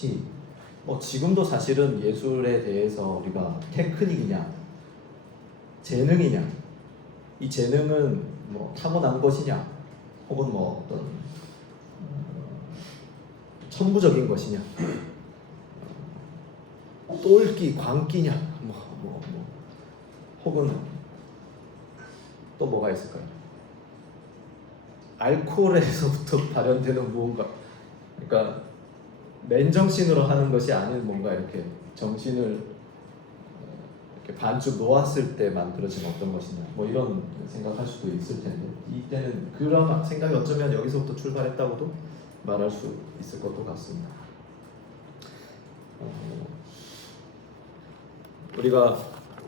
시. 지금도 사실은 예술에 대해서 우리가 테크닉이냐, 재능이냐, 이 재능은 타고난 것이냐, 혹은 어떤 천부적인 것이냐, 똘끼, 광기냐, 혹은 또 뭐가 있을까요? 알코올에서부터 발현되는 무언가, 그러니까 맨정신으로 하는 것이 아닌 뭔가 이렇게 정신을 이렇게 반쯤 놓았을 때 만들어진 어떤 것이냐, 이런 생각할 수도 있을 텐데, 이때는 그런 생각이 어쩌면 여기서부터 출발했다고도 말할 수 있을 것도 같습니다. 우리가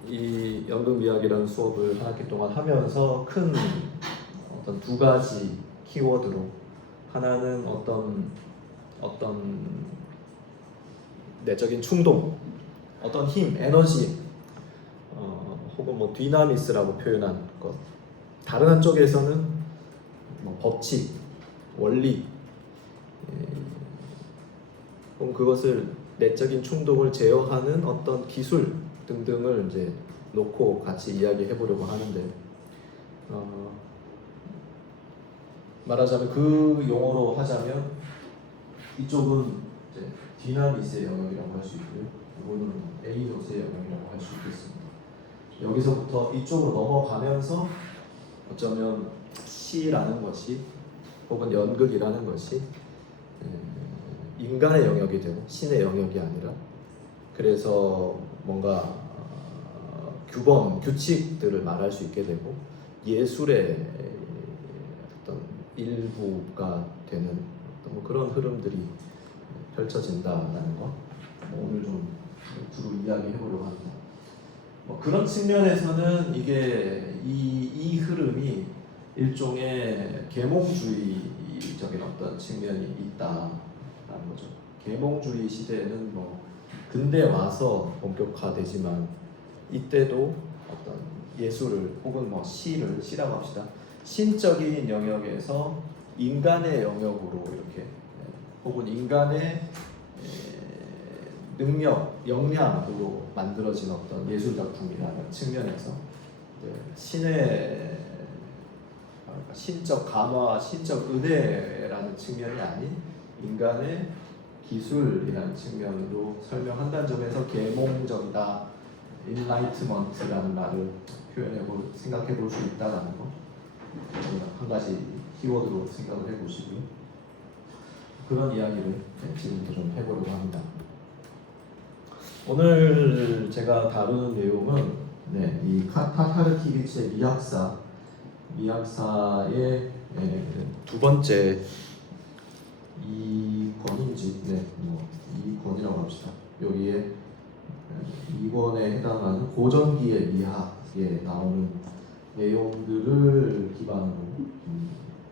이 연극미학이라는 수업을 한 학기 동안 하면서 큰 어떤 두 가지 키워드로, 하나는 어떤 내적인 충동, 어떤 힘, 에너지, 혹은 디나미스라고 표현한 것. 다른 한쪽에서는 법칙, 원리, 혹은 그것을 내적인 충동을 제어하는 어떤 기술 등등을 이제 놓고 같이 이야기해 보려고 하는데, 말하자면 그 용어로 하자면 이쪽은 이제 디나미스의 영역이라고 할 수 있고요, 이거는 에이노스의 영역이라고 할 수 있겠습니다. 여기서부터 이쪽으로 넘어가면서 어쩌면 시라는 것이, 혹은 연극이라는 것이 인간의 영역이 되고 신의 영역이 아니라, 그래서 뭔가 규범, 규칙들을 말할 수 있게 되고 예술의 어떤 일부가 되는 어떤 그런 흐름들이 펼쳐진다라는 거, 오늘 좀 두루 이야기해 보려고 합니다. 그런 측면에서는 이게 이 흐름이 일종의 계몽주의적인 어떤 측면이 있다라는 거죠. 계몽주의 시대에는 근대 와서 본격화되지만, 이때도 어떤 예술을, 혹은 시라고 합시다, 신적인 영역에서 인간의 영역으로 이렇게, 혹은 인간의 능력, 역량으로 만들어진 어떤 예술 작품이라는 측면에서 신의 신적 감화, 신적 은혜라는 측면이 아닌 인간의 기술이라는 측면으로 설명한다는 점에서 계몽적이다, 인라이트먼트라는 말을 생각해 볼 수 있다는 거, 한 가지 키워드로 생각을 해보시고요. 그런 이야기를 지금부터 좀 해보려고 합니다. 오늘 제가 다루는 내용은 이 타타르키비치의 미학사의 두 번째 2권인지 2권이라고 합시다. 여기에 2권에 해당하는 고전기의 미학에 나오는 내용들을 기반으로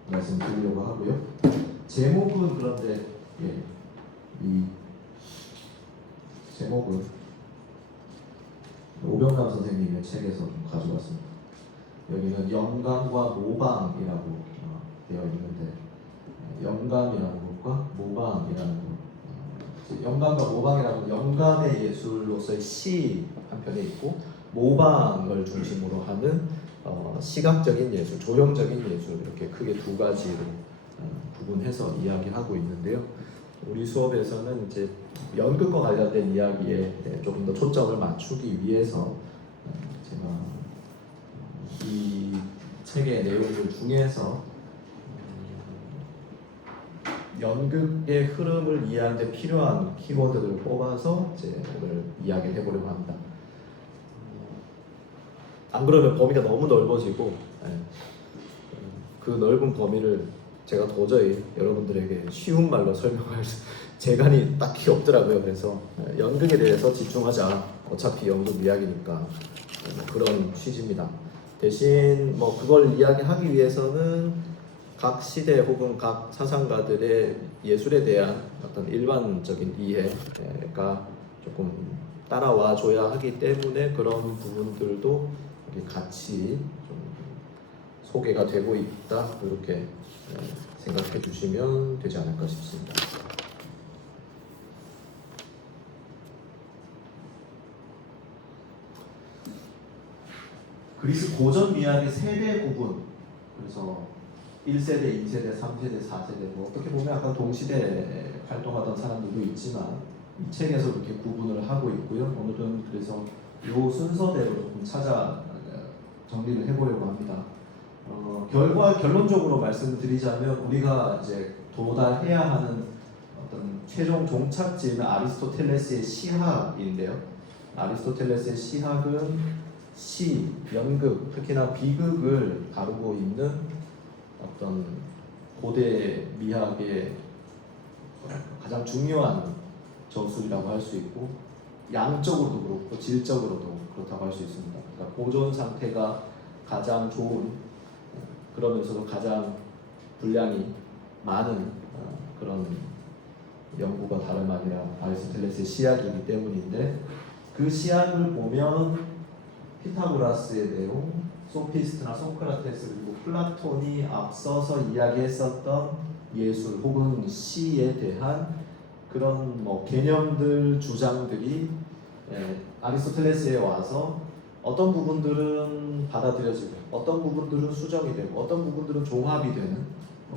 말씀드리려고 하고요. 제목은 그런데 이 제목은 오병남 선생님의 책에서 좀 가져왔습니다. 여기는 영감과 모방이라고 되어 있는데, 영감이라는 것과 모방이라는 것, 영감과 모방이라는 건 영감의 예술로서의 시 한편에 있고, 모방을 중심으로 하는 시각적인 예술, 조형적인 예술, 이렇게 크게 두 가지로 구분해서 이야기하고 있는데요. 우리 수업에서는 이제 연극과 관련된 이야기에 조금 더 초점을 맞추기 위해서 제가 이 책의 내용들 중에서 연극의 흐름을 이해하는 데 필요한 키워드들을 뽑아서 이제 오늘 이야기를 해보려고 합니다. 안 그러면 범위가 너무 넓어지고, 그 넓은 범위를 제가 도저히 여러분들에게 쉬운 말로 설명할 재간이 딱히 없더라고요. 그래서 연극에 대해서 집중하자, 어차피 연극 이야기니까, 그런 취지입니다. 대신 그걸 이야기하기 위해서는 각 시대 혹은 각 사상가들의 예술에 대한 어떤 일반적인 이해가 조금 따라와 줘야 하기 때문에, 그런 부분들도 같이 좀 소개가 되고 있다, 이렇게 생각해 주시면 되지 않을까 싶습니다. 그리스 고전 미학의 세대 구분, 그래서 1세대, 2세대, 3세대, 4세대, 뭐 어떻게 보면 약간 동시대에 활동하던 사람들도 있지만 이 책에서 그렇게 구분을 하고 있고요. 오늘은 그래서 이 순서대로 조금 찾아 정리를 해보려고 합니다. 결론적으로 말씀드리자면 우리가 이제 도달해야 하는 어떤 최종 종착지는 아리스토텔레스의 시학인데요. 아리스토텔레스의 시학은 시, 연극, 특히나 비극을 다루고 있는 어떤 고대 미학의 가장 중요한 저술이라고 할 수 있고 양적으로도 그렇고 질적으로도 그렇다고 할 수 있습니다. 그러니까 보존 상태가 가장 좋은 그러면서도 가장 분량이 많은 그런 연구가 다름 아니라 아리스토텔레스의 시학이기 때문인데 그 시학을 보면 피타고라스의 내용, 소피스트나 소크라테스 그리고 플라톤이 앞서서 이야기했었던 예술 혹은 시에 대한 그런 뭐 개념들, 주장들이 아리스토텔레스에 와서 어떤 부분들은 받아들여지고 어떤 부분들은 수정이 되고 어떤 부분들은 종합이 되는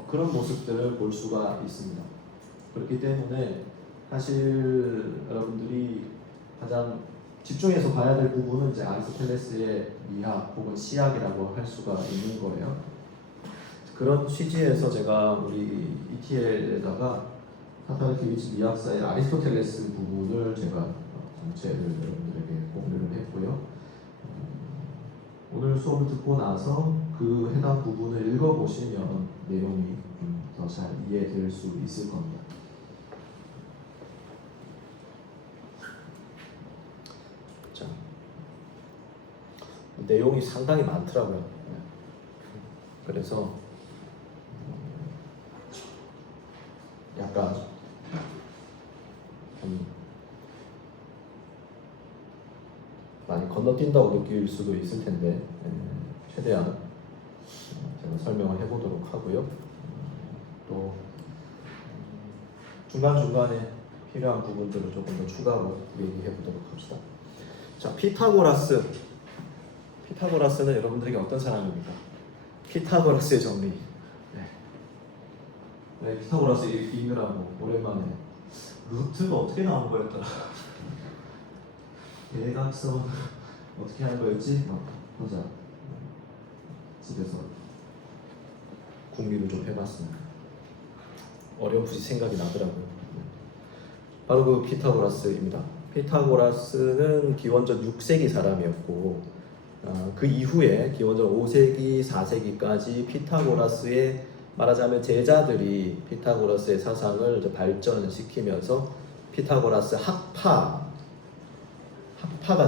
그런 모습들을 볼 수가 있습니다. 그렇기 때문에 사실 여러분들이 가장 집중해서 봐야 될 부분은 이제 아리스토텔레스의 미학 혹은 시학이라고 할 수가 있는 거예요. 그런 취지에서 제가 우리 ETL에다가 타타르키비치 미학사의 아리스토텔레스 부분을 제가 전체를 여러분들에게 공유를 했고요. 오늘 수업을 듣고 나서 그 해당 부분을 읽어보시면 내용이 더 잘 이해될 수 있을 겁니다. 자, 내용이 상당히 많더라고요. 그래서 약간 좀 많이 건너뛴다고 느낄 수도 있을 텐데 최대한 제가 설명을 해보도록 하고요. 또 중간중간에 필요한 부분들을 조금 더 추가로 얘기해 보도록 합시다. 자, 피타고라스는 여러분들에게 어떤 사람입니까? 피타고라스의 정리. 네, 피타고라스 읽느라고 오랜만에 루트가 어떻게 나온 거였더라. 대각선 어떻게 하는 거였지? 혼자 집에서 궁리를 좀 해봤습니다. 어렴풋이 생각이 나더라고요. 바로 그 피타고라스입니다. 피타고라스는 기원전 6세기 사람이었고 그 이후에 기원전 5세기, 4세기까지 피타고라스의 말하자면 제자들이 피타고라스의 사상을 이제 발전시키면서 피타고라스 학파가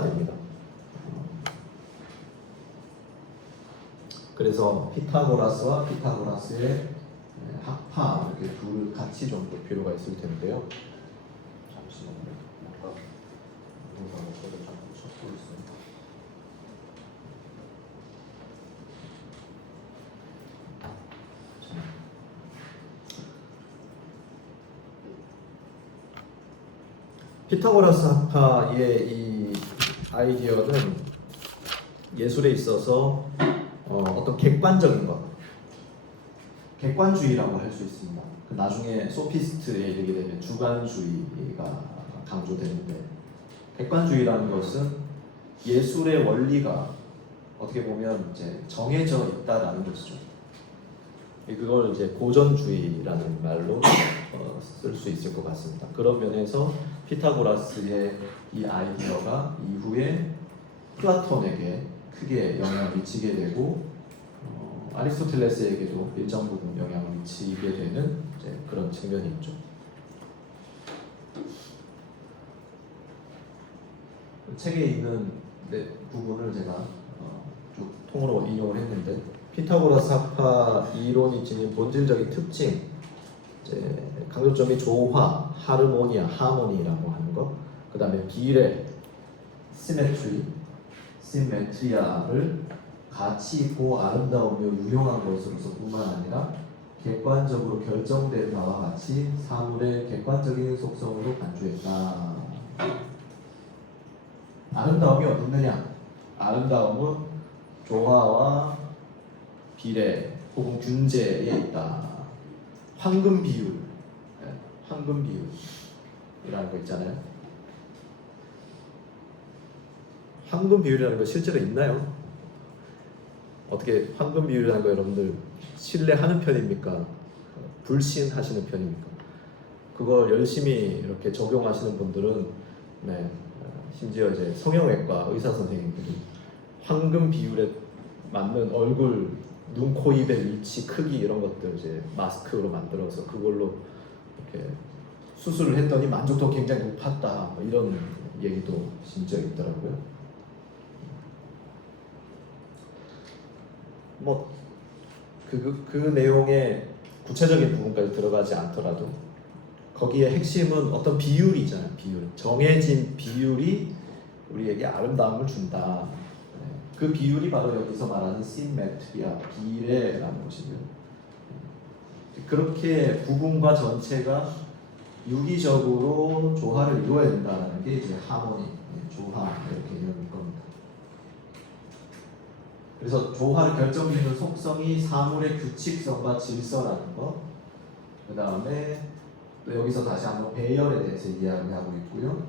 됩니다. 그래서 피타고라스와 피타고라스의 학파 이렇게 둘 같이 좀 볼 필요가 있을 텐데요. 잠시만요. 아까 뭔가 목소리를 좀 쳤고 있습니다. 피타고라스 학파의 이 아이디어는 예술에 있어서 어떤 객관적인 것, 객관주의라고 할 수 있습니다. 나중에 소피스트에 이르게 되면 주관주의가 강조되는데 객관주의라는 것은 예술의 원리가 어떻게 보면 이제 정해져 있다라는 것이죠. 그걸 이제 고전주의라는 말로 쓸 수 있을 것 같습니다. 그런 면에서 피타고라스의 이 아이디어가 이후에 플라톤에게 크게 영향을 미치게 되고 아리스토텔레스에게도 일정 부분 영향을 미치게 되는 이제 그런 측면이 있죠. 책에 있는 부분을 제가 쭉 통으로 인용을 했는데 피타고라스 학파 이론이 지닌 본질적인 특징, 이제 강조점이 조화, 하르모니아, 하모니라고 하는 것, 그 다음에 비례, 시메트리아를 가치 있고 아름다우며 유용한 것으로서 뿐만 아니라 객관적으로 결정된 바와 같이 사물의 객관적인 속성으로 간주했다. 아름다움이 어떻느냐? 아름다움은 조화와 비례 혹은 균제에 있다. 황금 비율, 황금 비율이라는 거 있잖아요. 황금 비율이라는 거 실제로 있나요? 어떻게 황금 비율이라는 거 여러분들 신뢰하는 편입니까? 불신하시는 편입니까? 그걸 열심히 이렇게 적용하시는 분들은 네, 심지어 이제 성형외과 의사 선생님들이 황금 비율에 맞는 얼굴, 눈, 코, 입의 위치, 크기 이런 것들 이제 마스크로 만들어서 그걸로 이렇게 수술을 했더니 만족도 굉장히 높았다. 뭐 이런 얘기도 심지어 있더라고요. 뭐 그 내용의 구체적인 부분까지 들어가지 않더라도 거기에 핵심은 어떤 비율이잖아요. 비율, 정해진 비율이 우리에게 아름다움을 준다. 그 비율이 바로 여기서 말하는 심메트리아, 비례라는 것이고요. 그렇게 부분과 전체가 유기적으로 조화를 이루어야 된다는 게 이제 하모니, 조화 이렇게 개념일 겁니다. 그래서 조화를 결정짓는 속성이 사물의 규칙성과 질서라는 것. 그 다음에 또 여기서 다시 한번 배열에 대해서 이야기하고 있고요.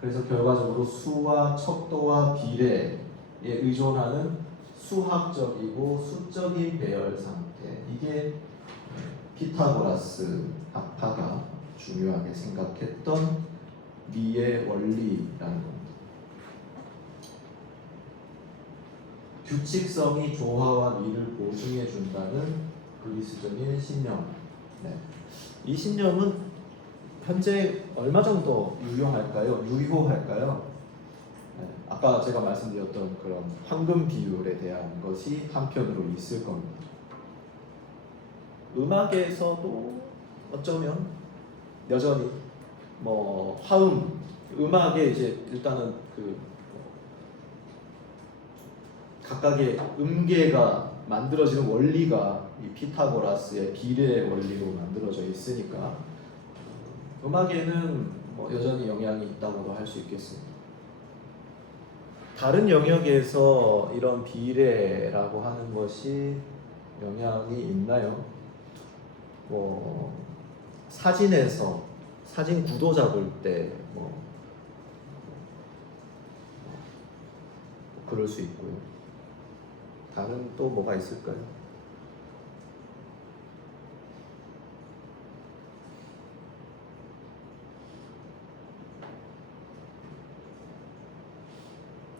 그래서 결과적으로 수와 척도와 비례에 의존하는 수학적이고 수적인 배열 상태. 이게 피타고라스 학파가 중요하게 생각했던 미의 원리라는 겁니다. 규칙성이 조화와 미를 보증해 준다는 그리스적인 신념. 네. 이 신념은 현재 얼마 정도 유효할까요? 네. 아까 제가 말씀드렸던 그런 황금 비율에 대한 것이 한편으로 있을 겁니다. 음악에서도 어쩌면 여전히 뭐 화음, 음악에 이제 일단은 그 각각의 음계가 만들어지는 원리가 이 피타고라스의 비례 원리로 만들어져 있으니까 음악에는 뭐 여전히 영향이 있다고도 할 수 있겠습니다. 다른 영역에서 이런 비례라고 하는 것이 영향이 있나요? 뭐 사진에서 사진 구도 잡을 때 뭐 그럴 수 있고요. 다른 또 뭐가 있을까요?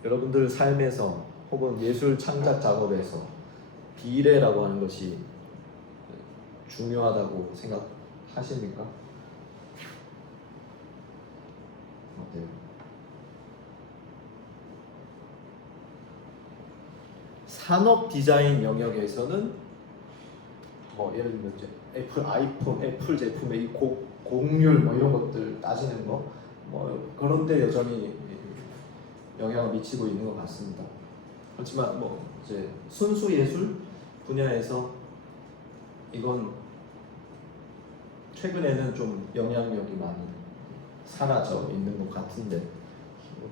여러분들 삶에서 혹은 예술 창작 작업에서 비례라고 하는 것이 중요하다고 생각하십니까? 어때요? 산업 디자인 영역에서는 뭐 예를 들면 이제 애플 아이폰, 애플 제품의 이 곡률 뭐 이런 것들 따지는 거 뭐 그런데 여전히 영향을 미치고 있는 것 같습니다. 그렇지만 뭐 이제 순수 예술 분야에서 이건 최근에는 좀 영향력이 많이 사라져 있는 것 같은데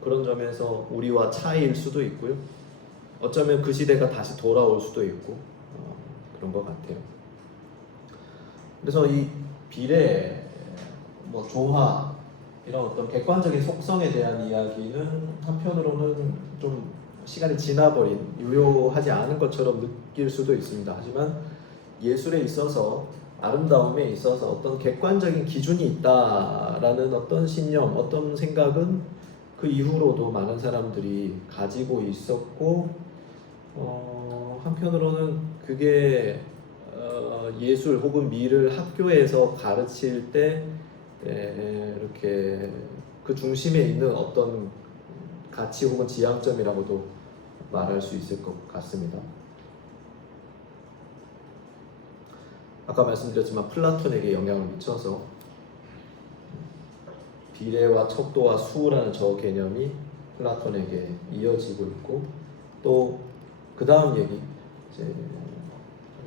그런 점에서 우리와 차이일 수도 있고요. 어쩌면 그 시대가 다시 돌아올 수도 있고 그런 것 같아요. 그래서 이 비례, 뭐 조화 이런 어떤 객관적인 속성에 대한 이야기는 한편으로는 좀 시간이 지나버린 유효하지 않은 것처럼 느낄 수도 있습니다. 하지만 예술에 있어서 아름다움에 있어서 어떤 객관적인 기준이 있다라는 어떤 신념, 어떤 생각은 그 이후로도 많은 사람들이 가지고 있었고 한편으로는 그게 예술 혹은 미를 학교에서 가르칠 때 이렇게 그 중심에 있는 어떤 가치 혹은 지향점이라고도 말할 수 있을 것 같습니다. 아까 말씀드렸지만 플라톤에게 영향을 미쳐서 비례와 척도와 수라는 저 개념이 플라톤에게 이어지고 있고 또 그 다음 얘기 이제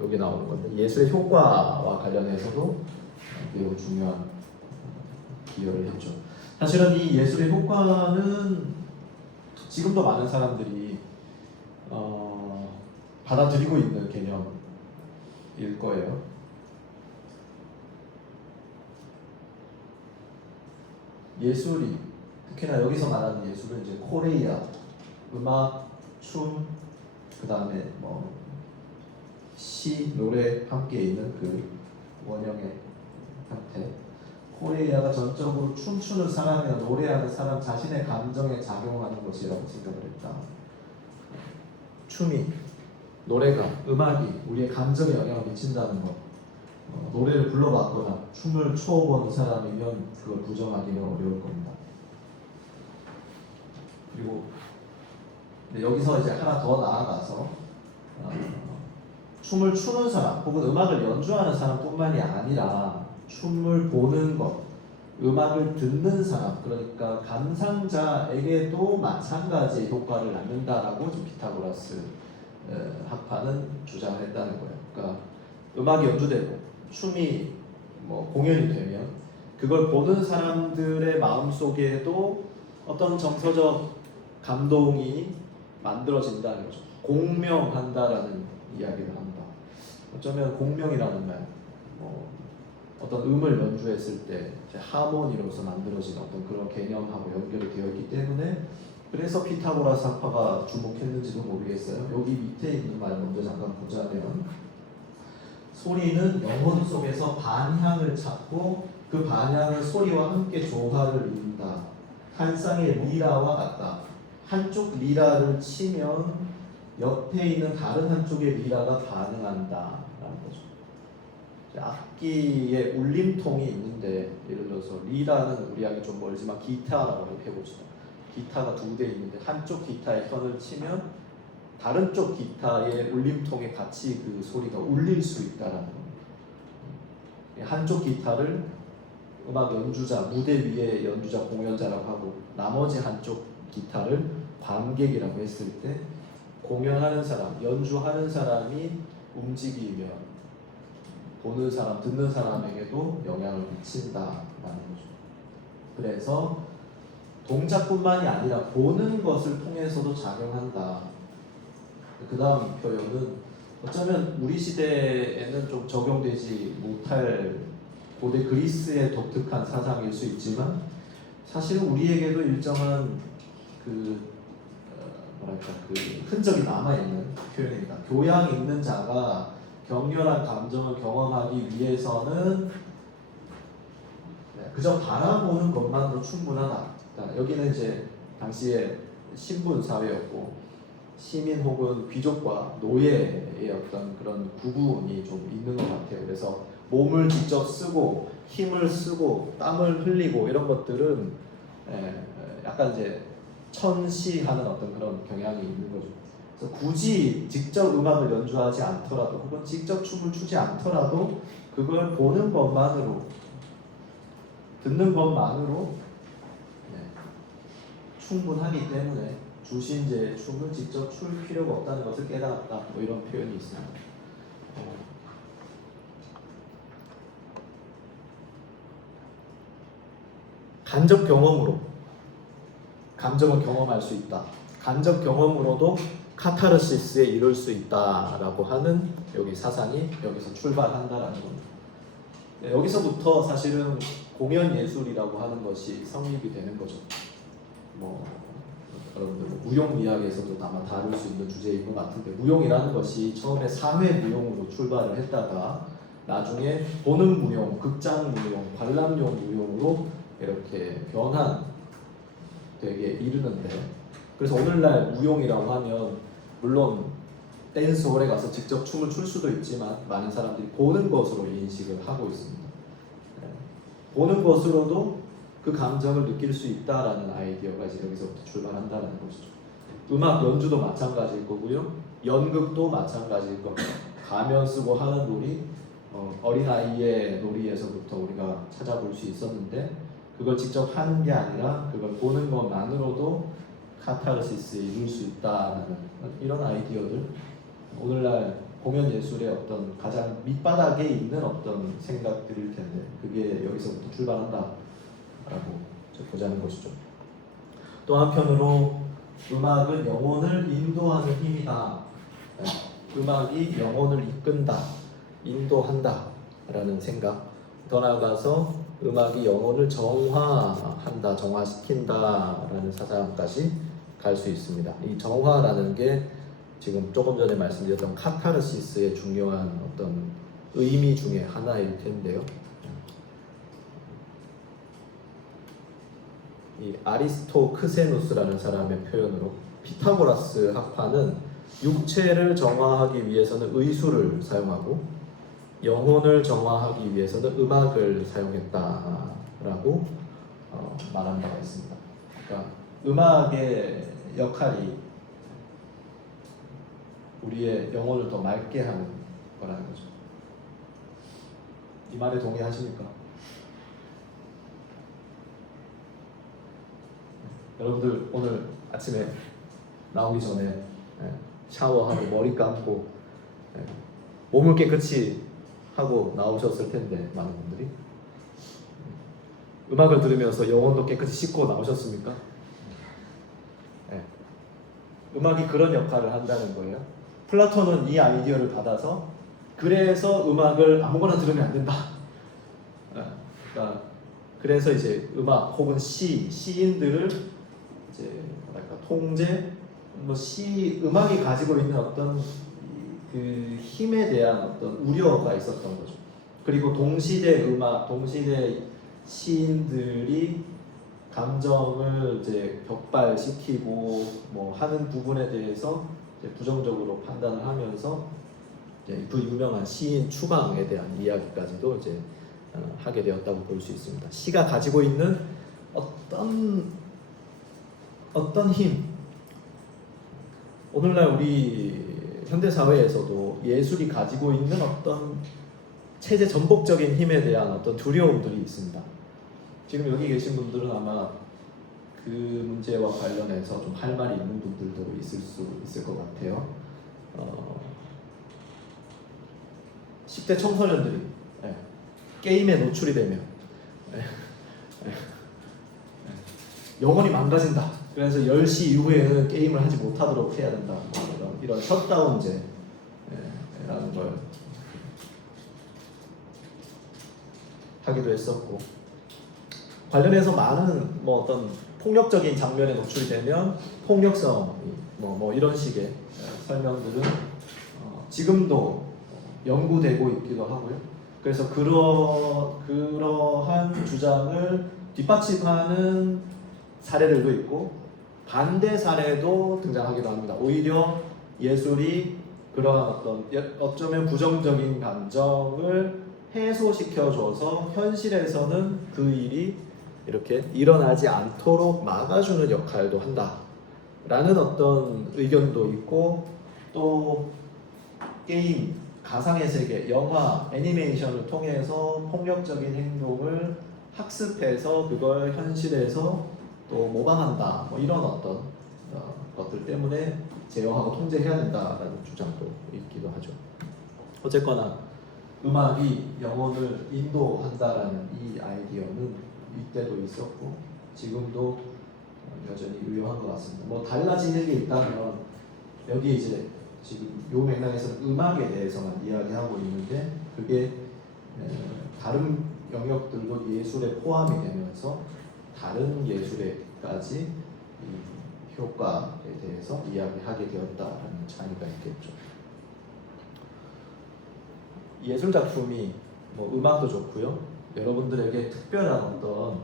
여기 나오는 건데 예술의 효과와 관련해서도 매우 중요한 기여를 했죠. 사실은 이 예술의 효과는 지금도 많은 사람들이 받아들이고 있는 개념일 거예요. 예술이 특히나 여기서 말하는 예술은 이제 코레이아, 음악, 춤, 그 다음에 뭐 시, 노래 함께 있는 그 원형의 형태. 코레이아가 전적으로 춤추는 사람이나 노래하는 사람 자신의 감정에 작용하는 것이라고 생각을 했다. 춤이, 노래가, 음악이 우리의 감정에 영향을 미친다는 것. 노래를 불러봤거나 춤을 춰본 사람이면 그걸 부정하기는 어려울 겁니다. 그리고 여기서 이제 하나 더 나아가서 춤을 추는 사람 혹은 음악을 연주하는 사람뿐만이 아니라 춤을 보는 것, 음악을 듣는 사람, 그러니까 감상자에게도 마찬가지의 효과를 낳는다라고 지금 피타고라스 학파는 주장했다는 거예요. 그러니까 음악이 연주되고 춤이 뭐 공연이 되면 그걸 보는 사람들의 마음속에도 어떤 정서적 감동이 만들어진다는 거죠. 공명한다라는 이야기를 합니다. 어쩌면 공명이라는 말, 어떤 음을 연주했을 때 하모니로서 만들어진 어떤 그런 개념하고 연결이 되어 있기 때문에 그래서 피타고라스 학파가 주목했는지도 모르겠어요. 여기 밑에 있는 말 먼저 잠깐 보자면 소리는 영혼 속에서 반향을 찾고 그 반향은 소리와 함께 조화를 이룬다. 한 쌍의 리라와 같다. 한쪽 리라를 치면 옆에 있는 다른 한쪽의 리라가 반응한다라는 거죠. 악기의 울림통이 있는데 예를 들어서 리라는 우리에게 좀 멀지만 기타라고 해봅시다. 기타가 두 대 있는데 한쪽 기타에 현을 치면 다른 쪽 기타의 울림통에 같이 그 소리가 울릴 수 있다라는 겁니다. 한쪽 기타를 음악 연주자, 무대 위에 연주자, 공연자라고 하고 나머지 한쪽 기타를 관객이라고 했을 때 공연하는 사람, 연주하는 사람이 움직이면 보는 사람, 듣는 사람에게도 영향을 미친다라는 거죠. 그래서 동작뿐만이 아니라 보는 것을 통해서도 작용한다. 그 다음 표현은 어쩌면 우리 시대에는 좀 적용되지 못할 고대 그리스의 독특한 사상일 수 있지만 사실은 우리에게도 일정한 그 흔적이 남아있는 표현입니다. 교양 있는 자가 격렬한 감정을 경험하기 위해서는 그저 바라보는 것만으로 충분하다. 여기는 이제 당시에 신분 사회였고 시민 혹은 귀족과 노예의 어떤 그런 구분이 좀 있는 것 같아요. 그래서 몸을 직접 쓰고 힘을 쓰고 땀을 흘리고 이런 것들은 약간 이제 천시하는 어떤 그런 경향이 있는 거죠. 그래서 굳이 직접 음악을 연주하지 않더라도 혹은 직접 춤을 추지 않더라도 그걸 보는 것만으로 듣는 것만으로 충분하기 때문에 주신 이제 춤을 직접 출 필요가 없다는 것을 깨달았다. 뭐 이런 표현이 있습니다. 간접 경험으로 감정을 경험할 수 있다. 간접 경험으로도 카타르시스에 이룰 수 있다라고 하는 여기 사상이 여기서 출발한다라는 겁니다. 여기서부터 사실은 공연 예술이라고 하는 것이 성립이 되는 거죠. 여러분들 무용 이야기에서도 아마 다룰 수 있는 주제인 것 같은데 무용이라는 것이 처음에 사회 무용으로 출발을 했다가 나중에 보는 무용, 극장 무용, 관람용 무용으로 이렇게 변환되게 이르는데 그래서 오늘날 무용이라고 하면 물론 댄스홀에 가서 직접 춤을 출 수도 있지만 많은 사람들이 보는 것으로 인식을 하고 있습니다. 보는 것으로도 그 감정을 느낄 수 있다라는 아이디어가 이제 여기서부터 출발한다는 것이죠. 음악 연주도 마찬가지일 거고요. 연극도 마찬가지일 겁니다. 가면 쓰고 하는 놀이, 어린아이의 놀이에서부터 우리가 찾아볼 수 있었는데 그걸 직접 하는 게 아니라 그걸 보는 것만으로도 카타르시스에 이룰 수 있다는 이런 아이디어들 오늘날 공연 예술의 어떤 가장 밑바닥에 있는 어떤 생각들일 텐데 그게 여기서부터 출발한다라고 보자는 것이죠. 또 한편으로 음악은 영혼을 인도하는 힘이다. 음악이 영혼을 이끈다, 인도한다 라는 생각, 더 나아가서 음악이 영혼을 정화한다, 정화시킨다 라는 사상까지 갈 수 있습니다. 이 정화라는 게 지금 조금 전에 말씀드렸던 카타르시스의 중요한 어떤 의미 중에 하나일 텐데요. 이 아리스토크세누스라는 사람의 표현으로 피타고라스 학파는 육체를 정화하기 위해서는 의술을 사용하고 영혼을 정화하기 위해서는 음악을 사용했다라고 말한 바가 있습니다. 그러니까 음악의 역할이 우리의 영혼을 더 맑게 하는 거라는 거죠. 이 말에 동의하십니까? 여러분들 오늘 아침에 나오기 전에 샤워하고 머리 감고 몸을 깨끗이 하고 나오셨을 텐데, 많은 분들이 음악을 들으면서 영혼도 깨끗이 씻고 나오셨습니까? 음악이 그런 역할을 한다는 거예요. 플라톤은 이 아이디어를 받아서 그래서 음악을 아무거나 들으면 안 된다. 그러니까 그래서 이제 음악 혹은 시인들을 이제 뭐랄까 통제, 음악이 가지고 있는 어떤 그 힘에 대한 어떤 우려가 있었던 거죠. 그리고 동시대 음악, 동시대 시인들이 감정을 이제 격발시키고 뭐 하는 부분에 대해서 이제 부정적으로 판단을 하면서 이제 그 유명한 시인 추방에 대한 이야기까지도 이제 하게 되었다고 볼 수 있습니다. 시가 가지고 있는 어떤 힘, 오늘날 우리 현대 사회에서도 예술이 가지고 있는 어떤 체제 전복적인 힘에 대한 어떤 두려움들이 있습니다. 지금 여기 계신 분들은 아마 그 문제와 관련해서 좀 할 말이 있는 분들도 있을 수 있을 것 같아요. 10대 청소년들이 게임에 노출이 되면 영혼이 망가진다. 그래서 10시 이후에는 게임을 하지 못하도록 해야 된다. 이런 셧다운제라는 걸 하기도 했었고, 관련해서 많은 뭐 어떤 폭력적인 장면에 노출이 되면 폭력성 뭐 이런 식의 설명들은 지금도 연구되고 있기도 하고요. 그래서 그러한 주장을 뒷받침하는 사례들도 있고 반대 사례도 등장하기도 합니다. 오히려 예술이 그러한 어쩌면 부정적인 감정을 해소시켜줘서 현실에서는 그 일이 이렇게 일어나지 않도록 막아주는 역할도 한다라는 어떤 의견도 있고, 또 게임, 가상의 세계, 영화, 애니메이션을 통해서 폭력적인 행동을 학습해서 그걸 현실에서 또 모방한다, 뭐 이런 어떤 것들 때문에 제어하고 통제해야 된다라는 주장도 있기도 하죠. 어쨌거나 음악이 영혼을 인도한다라는 이 아이디어는 이때도 있었고 지금도 여전히 유효한 것 같습니다. 뭐 달라지는 게 있다면 여기 이제 지금 요 맥락에서는 음악에 대해서만 이야기하고 있는데 그게 다른 영역들도 예술에 포함이 되면서 다른 예술에까지 이 효과에 대해서 이야기하게 되었다라는 차이가 있겠죠. 예술 작품이 뭐 음악도 좋고요. 여러분들에게 특별한 어떤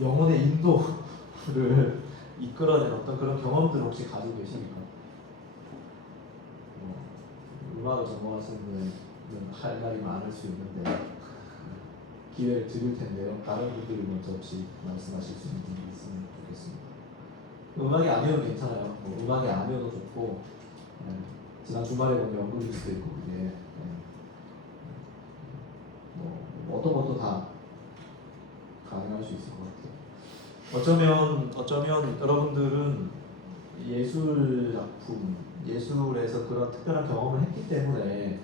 영혼의 인도를 이끌어낸 어떤 그런 경험들 혹시 가지고 계십니까? 음악을 전공하시는 분은 할 말이 많을 수 있는데 기회를 드릴 텐데요. 다른 분들이 먼저 혹시 말씀하실 수 있는 분이 있으면 좋겠습니다. 음악이 아니어도 괜찮아요. 뭐 음악이 아니어도 좋고 지난 주말에 본 연극일 수도 있고 그게 뭐 어떤 것도 다 가능할 수 있을 것 같아요. 어쩌면 여러분들은 예술 작품, 예술에서 그런 특별한 경험을 했기 때문에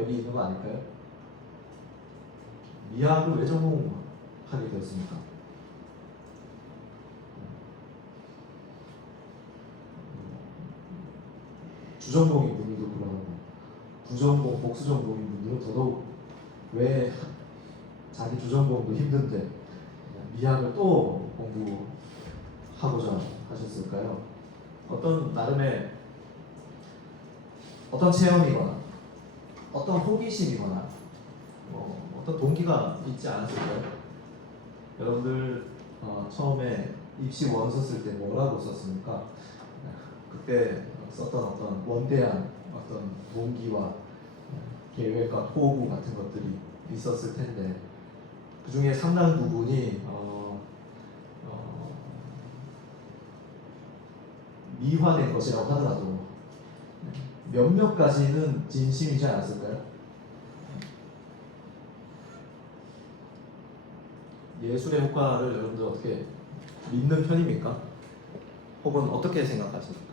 여기 있는 거 아닐까요? 미학을 왜 전공하게 되었습니까? 주전공인 분들도 그러고 부전공, 복수전공인 분들은 더더욱 왜 자기 주전공도 힘든데 미학을 또 공부하고자 하셨을까요? 어떤 나름의 어떤 체험이거나 어떤 호기심이거나 어떤 동기가 있지 않았을까요? 여러분들 처음에 입시 원서 쓸 때 뭐라고 썼습니까? 그때 썼던 어떤 원대한 어떤 동기와 계획과 포부 같은 것들이 있었을 텐데 그 중에 상당 부분이 미화된 것이라고 하더라도 몇몇 가지는 진심이지 않았을까요? 예술의 효과를 여러분들 어떻게 믿는 편입니까? 혹은 어떻게 생각하십니까?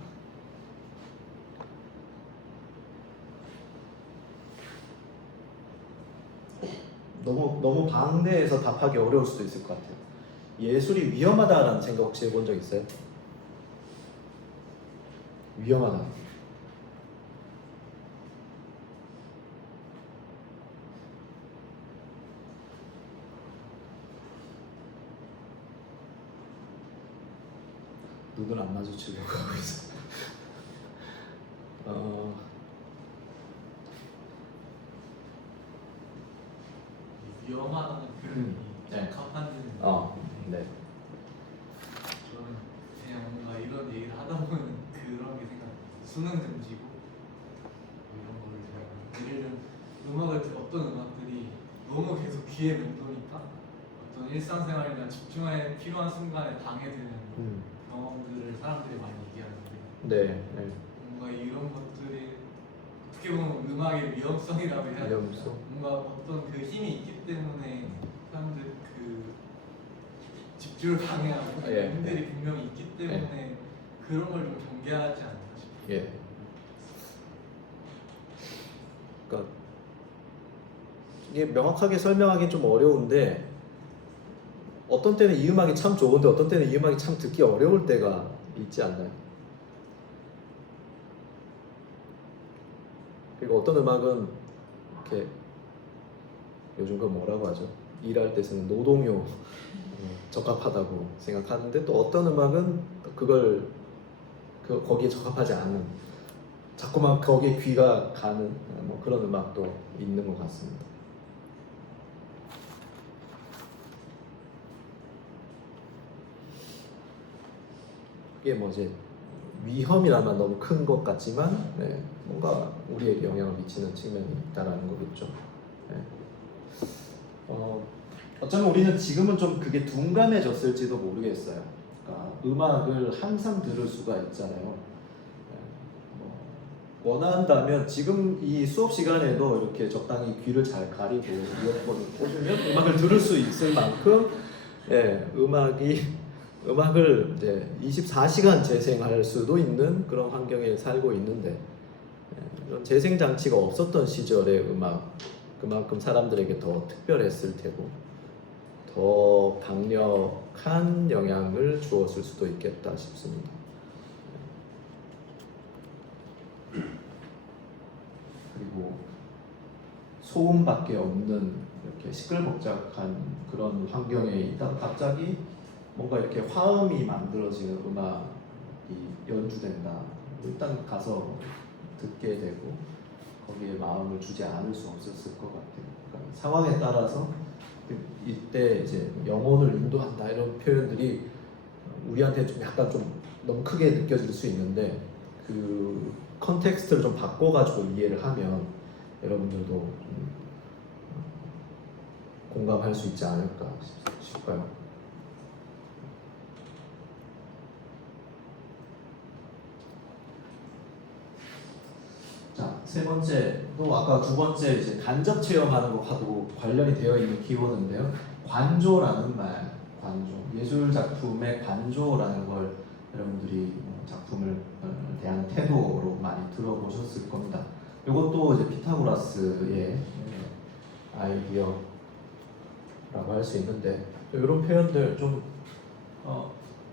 너무 방대해서 답하기 어려울 수도 있을 것 같아요. 예술이 위험하다라는 생각 혹시 해본 적 있어요? 위험하다. 눈을 안 마주치려고 하고 있어. 위험하다는 표현이 네. 적합한지는 네. 저는 그냥 뭔가 이런 얘기를 하다 보면 그런 게 생각나요. 수능 등지고 뭐 이런 거를 제가 예를 들면 어떤 음악들이 너무 계속 귀에 맴도니까 어떤 일상생활이나 집중에 필요한 순간에 방해되는 경험들을 사람들이 많이 얘기하는데 네. 뭔가 이런 것들이 어떻게 보면 음악의 위험성이라고 해야 되나? 뭔가 어떤 그 힘이 있기 때문에 사람들 그 집중을 방해하고 힘들이 분명히 있기 때문에 그런 걸 좀 경계하지 않나 싶어요. 예. 그러니까 이게 명확하게 설명하기 좀 어려운데 어떤 때는 이 음악이 참 좋은데 어떤 때는 이 음악이 참 듣기 어려울 때가 있지 않나요? 그리고 어떤 음악은 이렇게 요즘 그 뭐라고 하죠? 일할 때 쓰는 노동요 적합하다고 생각하는데 또 어떤 음악은 그걸 거기에 적합하지 않은 자꾸만 거기에 귀가 가는 뭐 그런 음악도 있는 것 같습니다. 이게 뭐 이제 위험이라면 너무 큰 것 같지만 뭔가 우리에게 영향을 미치는 측면이 있다라는 거겠죠. 어쩌면 우리는 지금은 좀 그게 둔감해졌을지도 모르겠어요. 그러니까 음악을 항상 들을 수가 있잖아요. 원한다면 지금 이 수업 시간에도 이렇게 적당히 귀를 잘 가리고 이어폰을 꽂으면 음악을 들을 수 있을 만큼 음악을 이제 24시간 재생할 수도 있는 그런 환경에 살고 있는데 이런 재생 장치가 없었던 시절의 음악 그만큼 사람들에게 더 특별했을 테고 더 강력한 영향을 주었을 수도 있겠다 싶습니다. 그리고 소음밖에 없는 이렇게 시끌벅적한 그런 환경에 있다가 갑자기 뭔가 이렇게 화음이 만들어지는 음악이 연주된다. 일단 가서 듣게 되고 거기에 마음을 주지 않을 수 없었을 것 같아요. 그러니까 상황에 따라서 이때 이제 영혼을 인도한다 이런 표현들이 우리한테 좀 약간 좀 너무 크게 느껴질 수 있는데 그 컨텍스트를 좀 바꿔가지고 이해를 하면 여러분들도 좀 공감할 수 있지 않을까 싶어요. 자, 세 번째 또 아까 두 번째 이제 간접 체험하는 것하고 관련이 되어 있는 키워드인데요. 관조라는 말, 관조. 예술 작품의 관조라는 걸 여러분들이 작품을 대한 태도로 많이 들어보셨을 겁니다. 이것도 이제 피타고라스의 아이디어라고 할 수 있는데 이런 표현들 좀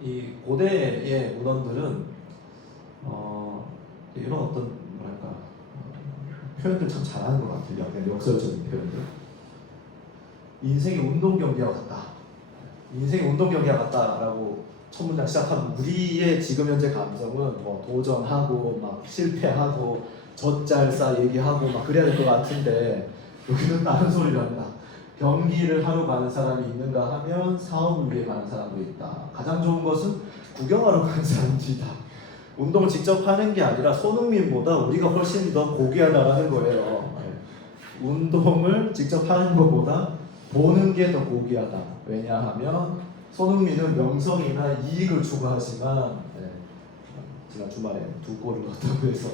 이 고대의 문헌들은 이런 어떤 뭐랄까 표현들 참 잘하는 것 같아요. 약간 역설적인 표현들. 인생이 운동 경기와 같다. 인생이 운동 경기와 같다라고 첫 문장 시작하면 우리의 지금 현재 감성은 뭐 도전하고 막 실패하고 젖잘싸 얘기하고 막 그래야 될 것 같은데 여기는 다른 소리를 합니다. 경기를 하러 가는 사람이 있는가 하면 사업을 위해 가는 사람도 있다. 가장 좋은 것은 구경하러 가는 사람들이다. 운동을 직접 하는 게 아니라 손흥민보다 우리가 훨씬 더 고귀하다라는 거예요. 운동을 직접 하는 것보다 보는 게 더 고귀하다. 왜냐하면 손흥민은 명성이나 이익을 추구하지만 지난 주말에 2골을 넣었다고 해서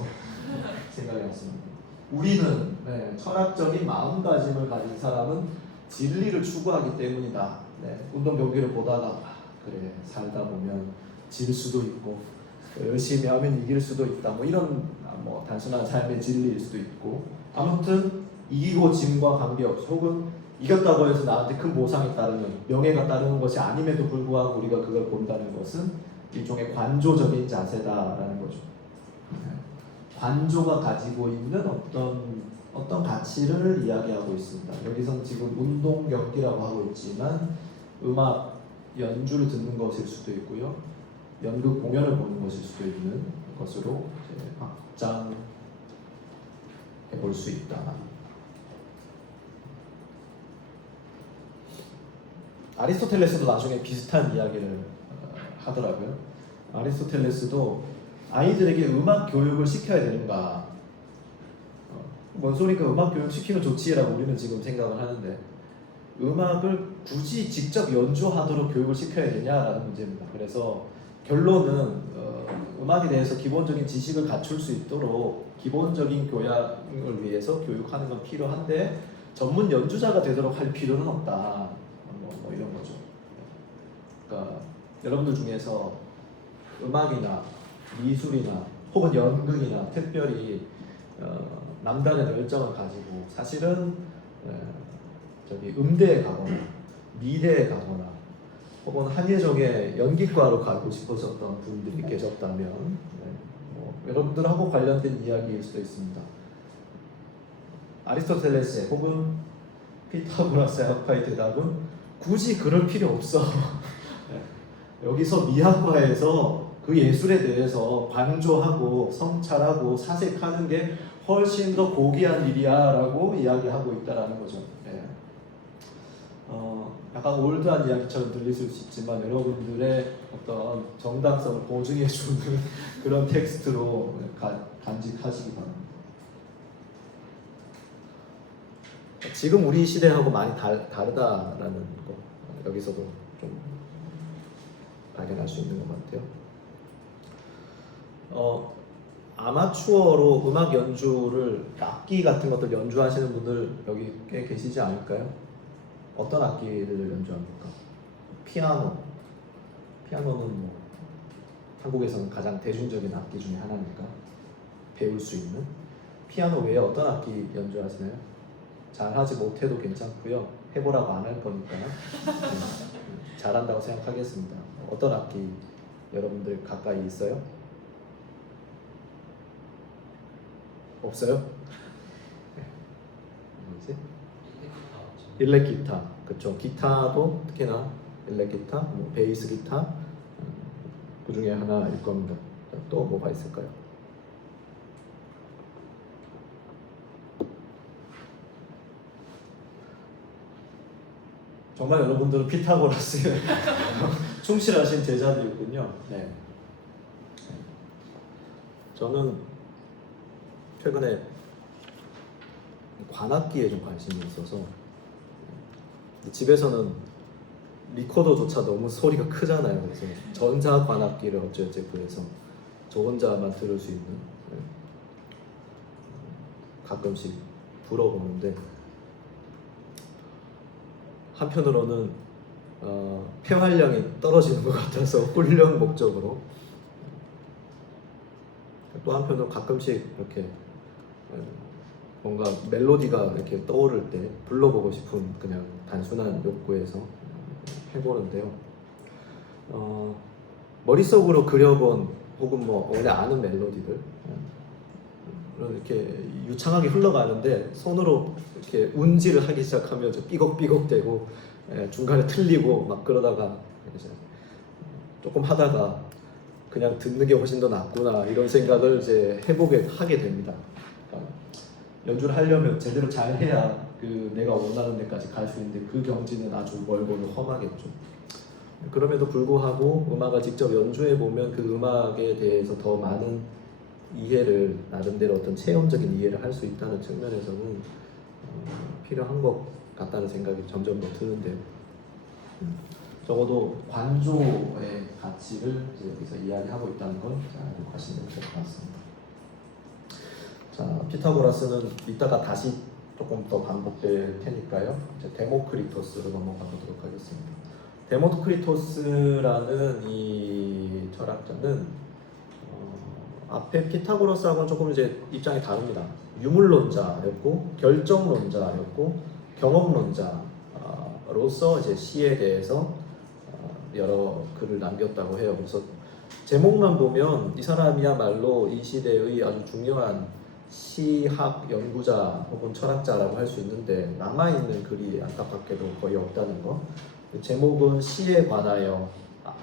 생각이 났습니다. 우리는 철학적인 마음가짐을 가진 사람은 진리를 추구하기 때문이다. 운동 경기를 보다가 그래 살다 보면 질 수도 있고 열심히 하면 이길 수도 있다. 뭐 이런 뭐 단순한 삶의 진리일 수도 있고 아무튼 이기고 짐과 관계없이 혹은 이겼다고 해서 나한테 큰 보상이 따르는 명예가 따르는 것이 아님에도 불구하고 우리가 그걸 본다는 것은 일종의 관조적인 자세다라는 거죠. 관조가 가지고 있는 어떤 가치를 이야기하고 있습니다. 여기서는 지금 운동 경기라고 하고 있지만 음악 연주를 듣는 것일 수도 있고요, 연극 공연을 보는 것일 수도 있는 것으로 확장해 볼 수 있다. 아리스토텔레스도 나중에 비슷한 이야기를 하더라고요. 아리스토텔레스도 아이들에게 음악 교육을 시켜야 되는가? 뭔 소리가 음악 교육 시키면 좋지라고 우리는 지금 생각을 하는데 음악을 굳이 직접 연주하도록 교육을 시켜야 되냐라는 문제입니다. 그래서 결론은 음악에 대해서 기본적인 지식을 갖출 수 있도록 기본적인 교양을 위해서 교육하는 건 필요한데 전문 연주자가 되도록 할 필요는 없다. 뭐 이런 거죠. 그러니까 여러분들 중에서 음악이나 미술이나 혹은 연극이나 특별히 남다른 열정을 가지고 사실은 저기 음대에 가거나 미대에 가거나 혹은 한예종의 연기과로 가고 싶으셨던 분들이 계셨다면 뭐 여러분들하고 관련된 이야기일 수도 있습니다. 아리스토텔레스의 혹은 피타고라스의 학파의 대답은 굳이 그럴 필요 없어. 여기서 미학과에서 그 예술에 대해서 관조하고 성찰하고 사색하는 게 훨씬 더 고귀한 일이야라고 이야기하고 있다라는 거죠. 약간 올드한 이야기처럼 들릴 수 있지만 여러분들의 어떤 정당성을 보증해주는 그런 텍스트로 간직하시기 바랍니다. 지금 우리 시대하고 많이 다르다라는 거 여기서도 좀 발견할 수 있는 것 같아요. 아마추어로 음악 연주를 악기 같은 것들 연주하시는 분들 여기 꽤 계시지 않을까요? 어떤 악기를 연주합니까? 피아노. 피아노는 뭐 한국에서는 가장 대중적인 악기 중에 하나니까 배울 수 있는. 피아노 외에 어떤 악기 연주하시나요? 잘하지 못해도 괜찮고요. 해보라고 안 할 거니까요. 잘한다고 생각하겠습니다. 어떤 악기 여러분들 가까이 있어요? 없어요? 뭐지? 일렉 기타, 그렇죠. 기타도 특히나 일렉 기타, 뭐 베이스 기타 그 중에 하나일 겁니다. 또 뭐가 있을까요? 정말 여러분들은 피타고라스에 충실하신 제자들이군요. 네. 저는 최근에 관악기에 좀 관심이 있어서 집에서는 리코더조차 너무 소리가 크잖아요. 그래서 전자 관악기를 어쩌고저쩌고 해서 저 혼자만 들을 수 있는 가끔씩 불어보는데 한편으로는 폐활량이 떨어지는 것 같아서 훈련 목적으로 또 한편으로 가끔씩 이렇게 뭔가 멜로디가 이렇게 떠오를 때 불러보고 싶은 그냥 단순한 욕구에서 해보는데요. 머릿속으로 그려본 혹은 뭐 원래 아는 멜로디들 이렇게 유창하게 흘러가는데 손으로 이렇게 운지를 하기 시작하면 이제 삐걱삐걱대고 중간에 틀리고 막 그러다가 이제 조금 하다가 그냥 듣는 게 훨씬 더 낫구나 이런 생각을 이제 해보게 하게 됩니다. 그러니까 연주를 하려면 제대로 잘 해야 그 내가 원하는 데까지 갈 수 있는데 그 경지는 아주 멀고는 험하겠죠. 그럼에도 불구하고 음악을 직접 연주해 보면 그 음악에 대해서 더 많은 이해를 나름대로 어떤 체험적인 이해를 할 수 있다는 측면에서는 필요한 것 같다는 생각이 점점 더 드는데요. 적어도 관조의 가치를 이제 여기서 이야기하고 있다는 걸 알고 가시면 될 것 같습니다. 자, 피타고라스는 이따가 다시 조금 더 반복될 테니까요. 이제 데모크리토스로 넘어가 보도록 하겠습니다. 데모크리토스라는 이 철학자는 앞에 피타고라스하고는 조금 이제 입장이 다릅니다. 유물론자였고 결정론자였고 경험론자로서 이제 시에 대해서 여러 글을 남겼다고 해요. 그래서 제목만 보면 이 사람이야말로 이 시대의 아주 중요한 시학 연구자 혹은 철학자라고 할 수 있는데 남아있는 글이 안타깝게도 거의 없다는 거. 제목은 시에 관하여,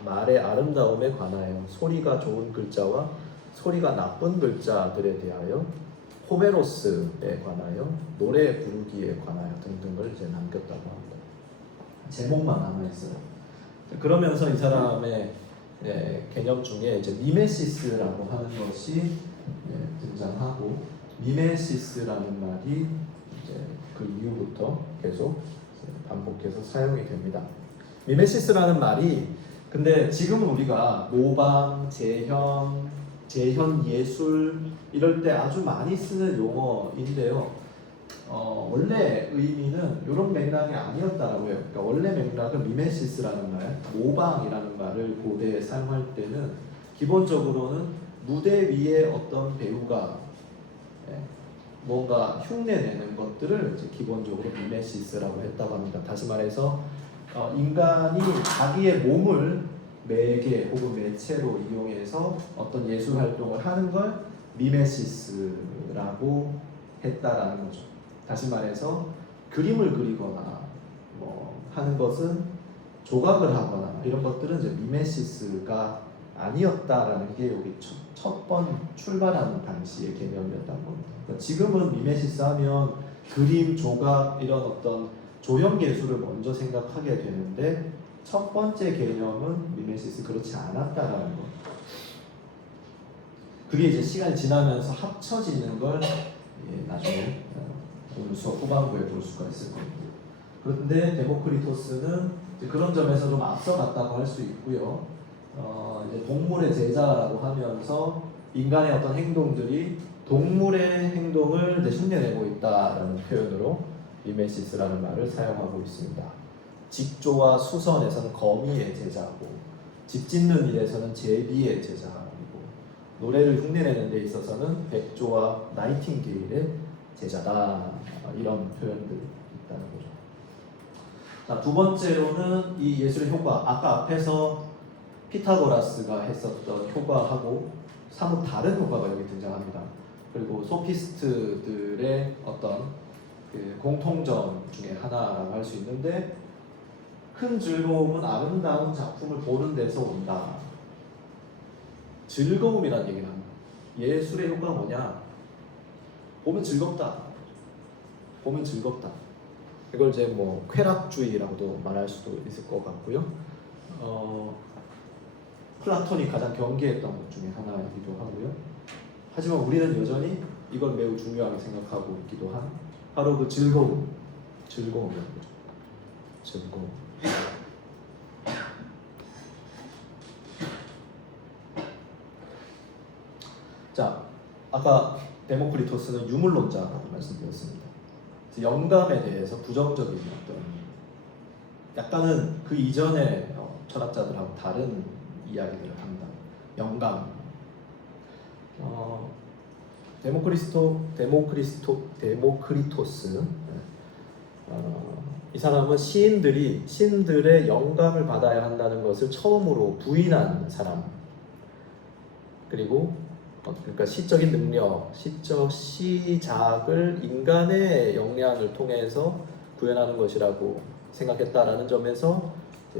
말의 아름다움에 관하여, 소리가 좋은 글자와 소리가 나쁜 글자들에 대하여, 호메로스에 관하여, 노래 부르기에 관하여 등등을 이제 남겼다고 합니다. 제목만 남아있어요. 그러면서 이 사람의 개념 중에 이제 미메시스라고 하는 것이 등장하고, 미메시스라는 말이 이제 그 이후부터 계속 반복해서 사용이 됩니다. 미메시스라는 말이 근데 지금은 우리가 모방, 재현 예술 이럴 때 아주 많이 쓰는 용어인데요. 원래 의미는 이런 맥락이 아니었다라고 해요. 그러니까 원래 맥락은 미메시스라는 말, 모방이라는 말을 고대에 사용할 때는 기본적으로는 무대 위에 어떤 배우가 뭔가 흉내내는 것들을 이제 기본적으로 미메시스라고 했다고 합니다. 다시 말해서 인간이 자기의 몸을 매개 혹은 매체로 이용해서 어떤 예술 활동을 하는 걸 미메시스라고 했다라는 거죠. 다시 말해서 그림을 그리거나 뭐 하는 것은 조각을 하거나 이런 것들은 이제 미메시스가 아니었다라는 게 여기 첫 번 출발하는 당시의 개념이었다는 겁니다. 그러니까 지금은 미메시스 하면 그림, 조각 이런 어떤 조형 예술을 먼저 생각하게 되는데 첫 번째 개념은 미메시스 그렇지 않았다라는 거. 그게 이제 시간이 지나면서 합쳐지는 걸 나중에 오늘 수업 후반부에 볼 수가 있을 겁니다. 그런데 데모크리토스는 그런 점에서 좀 앞서갔다고 할 수 있고요. 이제 동물의 제자라고 하면서 인간의 어떤 행동들이 동물의 행동을 이제 흉내내고 있다라는 표현으로 미메시스라는 말을 사용하고 있습니다. 직조와 수선에서는 거미의 제자고, 집 짓는 일에서는 제비의 제자이고, 노래를 흉내내는 데 있어서는 백조와 나이팅게일의 제자다, 이런 표현들이 있다는 거죠. 자, 두 번째로는 이 예술의 효과, 아까 앞에서 피타고라스가 했었던 효과하고 사뭇 다른 효과가 여기 등장합니다. 그리고 소피스트들의 어떤 그 공통점 중에 하나라고 할 수 있는데, 큰 즐거움은 아름다운 작품을 보는 데서 온다. 즐거움이라는 얘기를 합니다. 예술의 효과가 뭐냐? 보면 즐겁다. 보면 즐겁다. 이걸 이제 뭐 쾌락주의라고도 말할 수도 있을 것 같고요. 플라톤이 가장 경계했던 것 중에 하나이기도 하고요. 하지만 우리는 여전히 이걸 매우 중요하게 생각하고 있기도 한 바로 그 즐거움이라는 거죠. 즐거움. 자, 아까 데모크리토스는 유물론자라고 말씀드렸습니다. 영감에 대해서 부정적인 어떤 약간은 그 이전의 철학자들하고 다른 이야기들을 합니다. 영감. 데모크리토스. 이 사람은 신들의 영감을 받아야 한다는 것을 처음으로 부인한 사람. 그리고 그러니까 시적인 능력, 시적 시작을 인간의 역량을 통해서 구현하는 것이라고 생각했다라는 점에서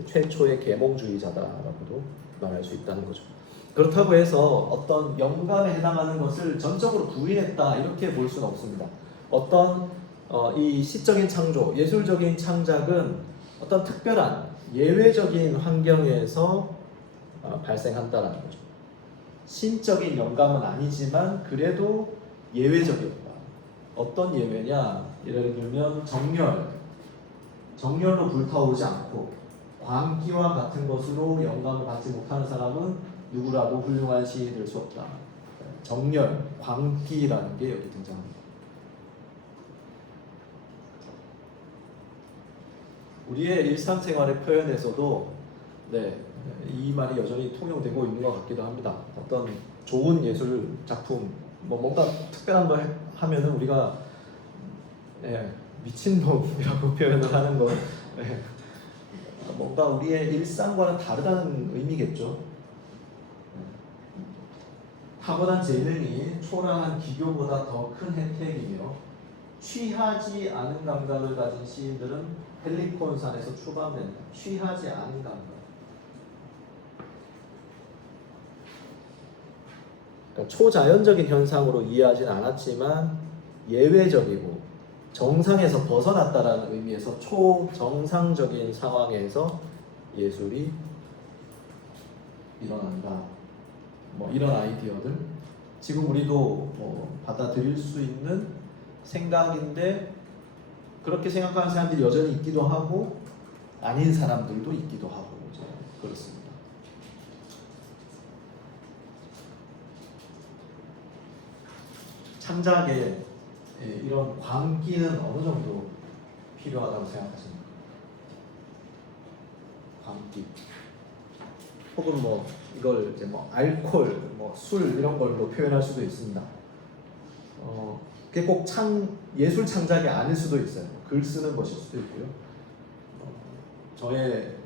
최초의 계몽주의자다라고도 말할 수 있다는 거죠. 그렇다고 해서 어떤 영감에 해당하는 것을 전적으로 부인했다 이렇게 볼 수는 없습니다. 어떤 이 시적인 창조, 예술적인 창작은 어떤 특별한 예외적인 환경에서 발생한다라는 거죠. 신적인 영감은 아니지만 그래도 예외적이었다. 어떤 예외냐? 예를 들면 정열로 불타오르지 않고 광기와 같은 것으로 영감을 받지 못하는 사람은 누구라도 훌륭한 시인이 될 수 없다. 정열, 광기라는 게 여기 등장합니다. 우리의 일상생활의 표현에서도 이 말이 여전히 통용되고 있는 것 같기도 합니다. 어떤 좋은 예술 작품, 뭔가 특별한 걸 하면은 우리가 미친놈이라고 표현을 하는 거, 뭔가 우리의 일상과는 다르다는 의미겠죠. 타고난 재능이 초라한 기교보다 더 큰 혜택이며 취하지 않은 감각을 가진 시인들은 헬리콘산에서 추방된다. 취하지 않은 감각. 그러니까 초자연적인 현상으로 이해하진 않았지만 예외적이고 정상에서 벗어났다라는 의미에서 초정상적인 상황에서 예술이 일어난다. 이런 아이디어들 지금 우리도 받아들일 수 있는 생각인데 그렇게 생각하는 사람들이 여전히 있기도 하고 아닌 사람들도 있기도 하고 그렇습니다. 창작에 이런 광기는 어느 정도 필요하다고 생각하십니까? 광기. 혹은 이걸 이제 알코올, 술 이런 걸로 표현할 수도 있습니다. 그게 꼭 예술 창작이 아닐 수도 있어요. 글 쓰는 것일 수도 있고요. 저의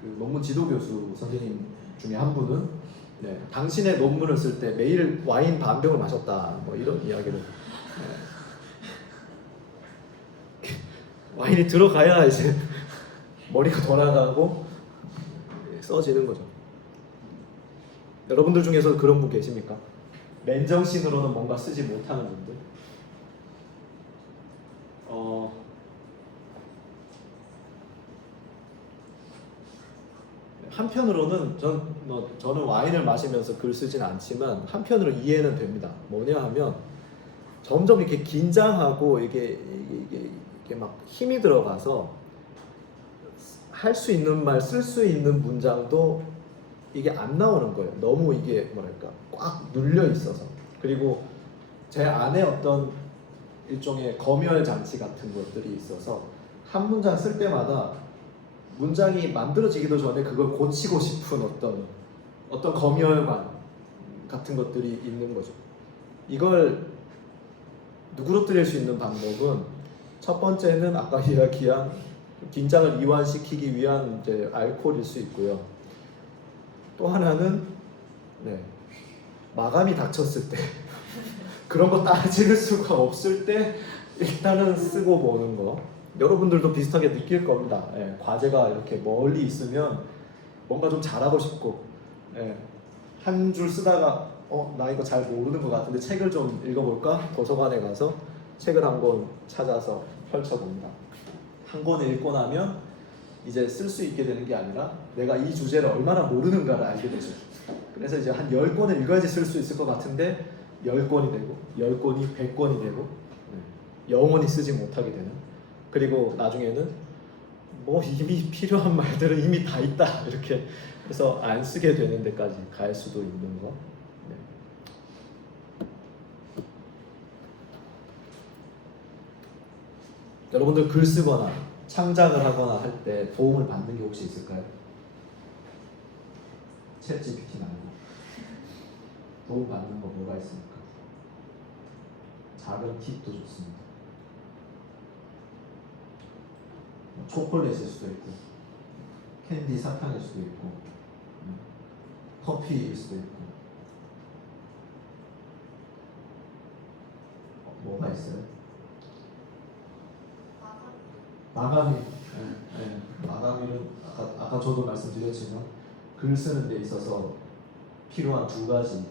그 논문 지도 교수 선생님 중에 한 분은 당신의 논문을 쓸 때 매일 와인 반 병을 마셨다 이런 이야기를 와인이 들어가야 이제 머리가 돌아가고 써지는 거죠. 여러분들 중에서 그런 분 계십니까? 맨정신으로는 뭔가 쓰지 못하는 분들. 한편으로는 저는 와인을 마시면서 글 쓰진 않지만 한편으로 이해는 됩니다. 뭐냐 하면 점점 이렇게 긴장하고 이게 막 힘이 들어가서 할 수 있는 말, 쓸 수 있는 문장도 이게 안 나오는 거예요. 너무 이게 꽉 눌려 있어서. 그리고 제 안에 어떤 일종의 검열 장치 같은 것들이 있어서 한 문장 쓸 때마다 문장이 만들어지기도 전에 그걸 고치고 싶은 어떤 검열관 같은 것들이 있는 거죠. 이걸 누그러뜨릴 수 있는 방법은 첫 번째는 아까 이야기한 긴장을 이완시키기 위한 이제 알코올일 수 있고요. 또 하나는 마감이 닥쳤을 때 그런 거 따질 수가 없을 때 일단은 쓰고 보는 거. 여러분들도 비슷하게 느낄 겁니다. 과제가 이렇게 멀리 있으면 뭔가 좀 잘하고 싶고 한 줄 쓰다가 나 이거 잘 모르는 것 같은데 책을 좀 읽어볼까? 도서관에 가서 책을 한 권 찾아서 펼쳐봅니다. 한 권을 읽고 나면 이제 쓸 수 있게 되는 게 아니라 내가 이 주제를 얼마나 모르는가를 알게 되죠. 그래서 이제 한 10권을 읽어야지 쓸 수 있을 것 같은데 10권이 되고 10권이 100권이 되고 영원히 쓰지 못하게 되는. 그리고 나중에는 이미 필요한 말들은 이미 다 있다 이렇게 해서 안 쓰게 되는 데까지 갈 수도 있는 거. 여러분들 글 쓰거나 창작을 하거나 할 때 도움을 받는 게 혹시 있을까요? 챗 GPT 말고 도움 받는 거 뭐가 있습니까? 작은 팁도 좋습니다. 초콜릿일 수도 있고 캔디 사탕일 수도 있고 커피일 수도 있고 있어요? 마감일. 네. 마감일은 아까 저도 말씀드렸지만 글 쓰는 데 있어서 필요한 두 가지만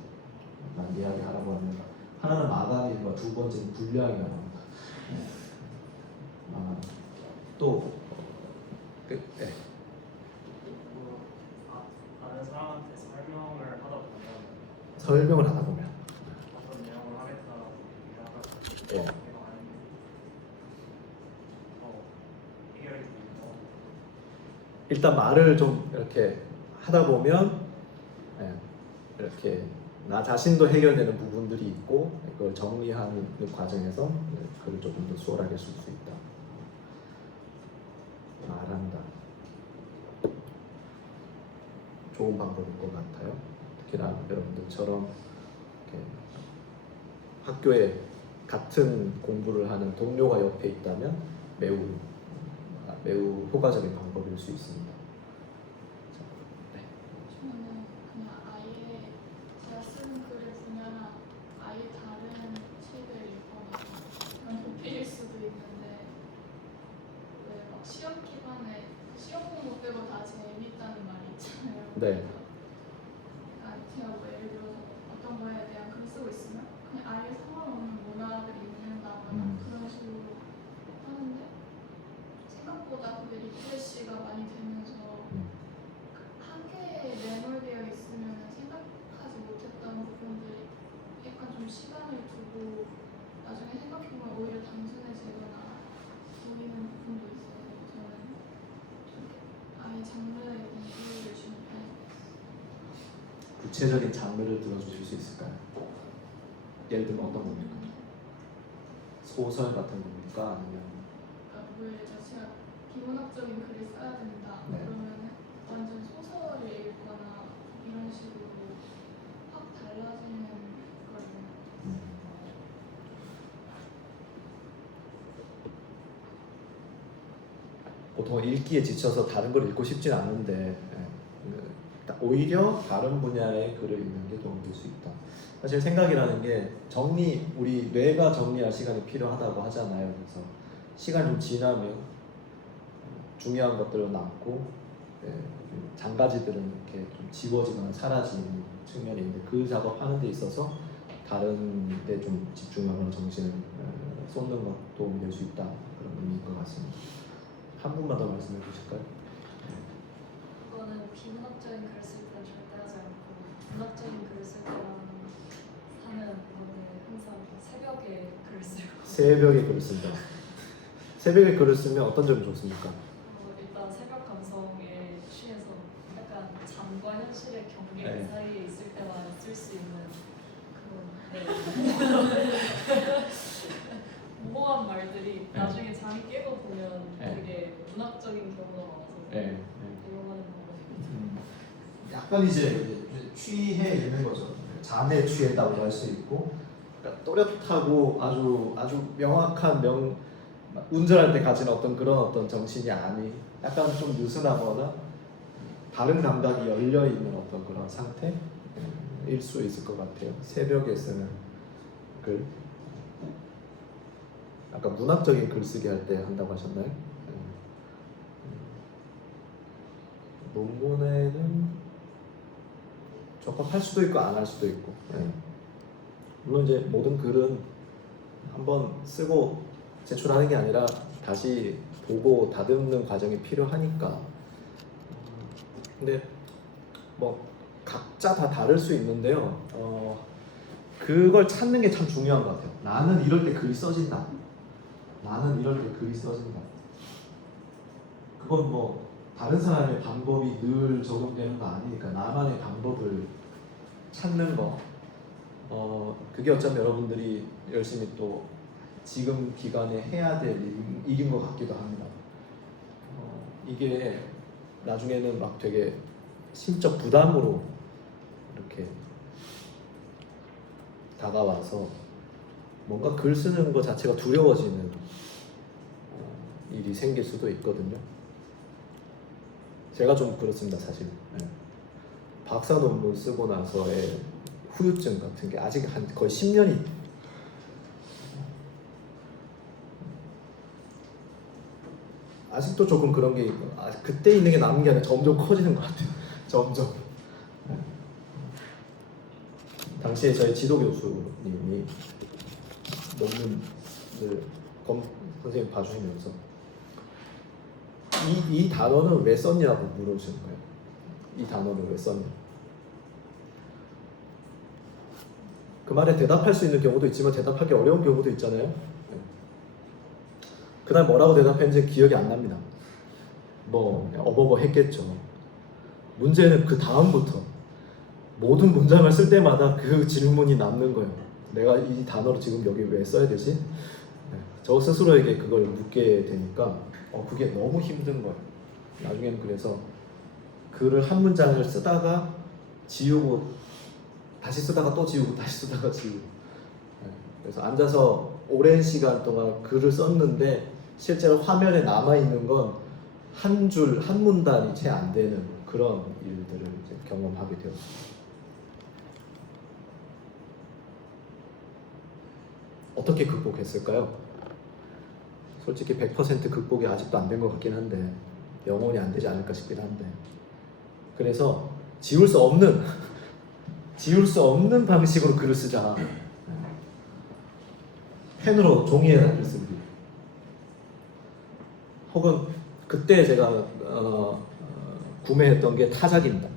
이야기하라고 합니다. 하나는 마감일과 두 번째는 분량이라고 합니다. 네. 또 네. 다른 사람한테 설명을 하다 보면 설명을 하다 보면 어떤 내용을 하겠다고 얘기를 하다 보면 예. 이거 아닌데 해결이 되는 거 일단 말을 좀 이렇게 하다 보면 이렇게 나 자신도 해결되는 부분들이 있고 그걸 정리하는 과정에서 글을 조금 더 수월하게 쓸 수 있다. 말한다. 좋은 방법일 것 같아요. 특히나 여러분들처럼 이렇게 학교에 같은 공부를 하는 동료가 옆에 있다면 매우 효과적인 방법일 수 있습니다. 네. 저는 그냥 아예 제가 쓰는 글의 분야나 아예 다른 책을 읽거나 그런 도피일 수도 있는데 왜 막 시험 기간에 시험 공부 빼고 다 재밌다는 말이 있잖아요. 네. 제가 뭐 예를 들어서 어떤 거에 대한 글을 쓰고 있으면 그냥 아예 상관없는 문학을 읽는다거나 그런 식으로 하는데 생각보다 그게 리프레시가 많이 되면서 한계에 매몰되어 있으면 생각하지 못했던 부분들이 약간 좀 시간을 두고 나중에 생각해보면 오히려 단순해지거나 보이는 부분도 있어서 저는 좀 아예 장르의 공부를 주는 편이에요. 구체적인 장르를 들어주실 수 있을까요? 예를 들면 어떤 겁니까? 소설 같은 겁니까? 아니면 그러니까 뭐 예를 들어 제가 비문학적인 글을 써야 된다 네. 그러면 완전 소설을 읽거나 이런 식으로 확 달라지는 거예요. 보통 읽기에 지쳐서 다른 걸 읽고 싶진 않은데 오히려 다른 분야의 글을 읽는 게 도움이 될 수 있다. 사실 생각이라는 게 우리 뇌가 정리할 시간이 필요하다고 하잖아요. 그래서 시간이 좀 지나면 중요한 것들은 남고 장가지들은 이렇게 좀 지워지거나 사라지는 측면이 있는데 그 작업하는 데 있어서 다른 데 좀 집중하거나 정신을 쏟는 것 도움이 될 수 있다. 그런 의미인 것 같습니다. 한 분만 더 말씀해 주실까요? 그거는 비문학적인 글을 쓸 때는 절대 하지 않고 문학적인 글을 쓸 때만 하는 건데 항상 새벽에 글을 쓰고 새벽에 글을 쓴다. 새벽에 글을 쓰면 어떤 점이 좋습니까? 일단 새벽 감성에 취해서 약간 잠과 현실의 경계 네. 사이에 있을 때만 쓸 수 있는 그런 모호한 말들이 네. 나중에 잠이 깨고 보면 네. 되게 문학적인 경우가 많아서 네. 이용하는 방법입니다. 약간 이제 취해 있는 거죠. 잠에 취했다고 할 수 있고, 그러니까 또렷하고 아주 명확한 운전할 때 가진 그런 어떤 정신이 아닌, 약간 좀 느슨하거나 다른 감각이 열려 있는 어떤 그런 상태일 수 있을 것 같아요. 새벽에 쓰는 글. 아까 문학적인 글쓰기 할 때 한다고 하셨나요? 논문에는 적합할 수도 있고 안 할 수도 있고. 물론 이제 모든 글은 한번 쓰고 제출하는 게 아니라 다시 보고 다듬는 과정이 필요하니까. 근데 뭐 각자 다 다를 수 있는데요. 그걸 찾는 게 참 중요한 것 같아요. 나는 이럴 때 글이 써진다. 나는 이럴 때 글이 써진다. 그건 뭐 다른 사람의 방법이 늘 적용되는 거 아니니까 나만의 방법을 찾는 거. 그게 어쩌면 여러분들이 열심히 또 지금 기간에 해야 될 일인 것 같기도 합니다. 이게 나중에는 막 되게 심적 부담으로 이렇게 다가와서 뭔가 글 쓰는 것 자체가 두려워지는 일이 생길 수도 있거든요. 제가 좀 그렇습니다, 사실. 박사 논문 쓰고 나서의 후유증 같은 게 아직 거의 10년이 아직도 조금 그런 게 있고, 그때 있는 게 남은 게 아니라 점점 커지는 것 같아요. 점점. 네. 당시에 저희 지도 교수님이 논문을 선생님 봐주시면서 이 단어는 왜 썼냐고 물어보시는 거예요. 이 단어를 왜 썼냐. 그 말에 대답할 수 있는 경우도 있지만 대답하기 어려운 경우도 있잖아요. 네. 그날 뭐라고 대답했는지 기억이 안 납니다. 뭐 어버버 했겠죠. 문제는 그 다음부터 모든 문장을 쓸 때마다 그 질문이 남는 거예요. 내가 이 단어를 지금 여기 왜 써야 되지? 네. 저 스스로에게 그걸 묻게 되니까 그게 너무 힘든 거예요. 나중에는 그래서 글을 한 문장을 쓰다가 지우고 다시 쓰다가 또 지우고 다시 쓰다가 지우고. 네. 그래서 앉아서 오랜 시간 동안 글을 썼는데 실제로 화면에 남아있는 건 한 줄, 한 문단이 채 안 되는 그런 일들을 이제 경험하게 되었습니다. 어떻게 극복했을까요? 솔직히 100% 극복이 아직도 안 된 것 같긴 한데 영원히 안 되지 않을까 싶긴 한데 그래서 지울 수 없는 방식으로 글을 쓰자. 펜으로 종이에 글을 쓰기. 혹은 그때 제가 구매했던 게 타자기입니다.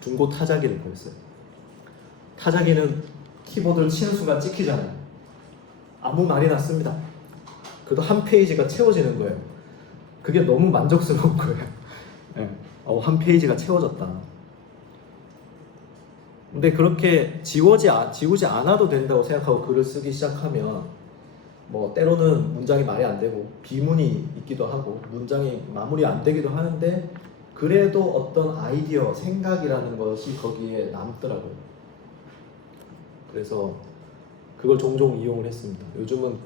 중고 타자기를 구했어요. 타자기는 키보드를 치는 순간 찍히잖아요. 아무 말이나 씁니다. 그래도 한 페이지가 채워지는 거예요. 그게 너무 만족스러운 거예요. 네. 한 페이지가 채워졌다. 근데 그렇게 지우지 않아도 된다고 생각하고 글을 쓰기 시작하면 뭐 때로는 문장이 말이 안 되고 비문이 있기도 하고 문장이 마무리 안 되기도 하는데 그래도 어떤 아이디어, 생각이라는 것이 거기에 남더라고요. 그래서 그걸 종종 이용을 했습니다. 요즘은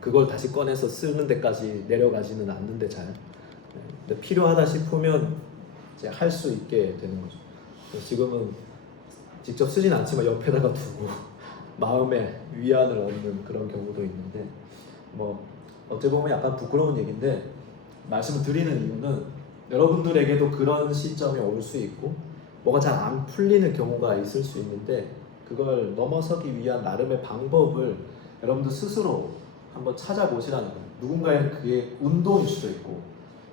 그걸 다시 꺼내서 쓰는 데까지 내려가지는 않는데 잘. 근데 필요하다 싶으면 이제 할 수 있게 되는 거죠. 그래서 지금은 직접 쓰진 않지만 옆에다가 두고 마음의 위안을 얻는 그런 경우도 있는데 뭐 어찌 보면 약간 부끄러운 얘기인데 말씀을 드리는 이유는 여러분들에게도 그런 시점이 올 수 있고 뭐가 잘 안 풀리는 경우가 있을 수 있는데 그걸 넘어서기 위한 나름의 방법을 여러분들 스스로 한번 찾아보시라는 거예요. 누군가에는 그게 운동일 수도 있고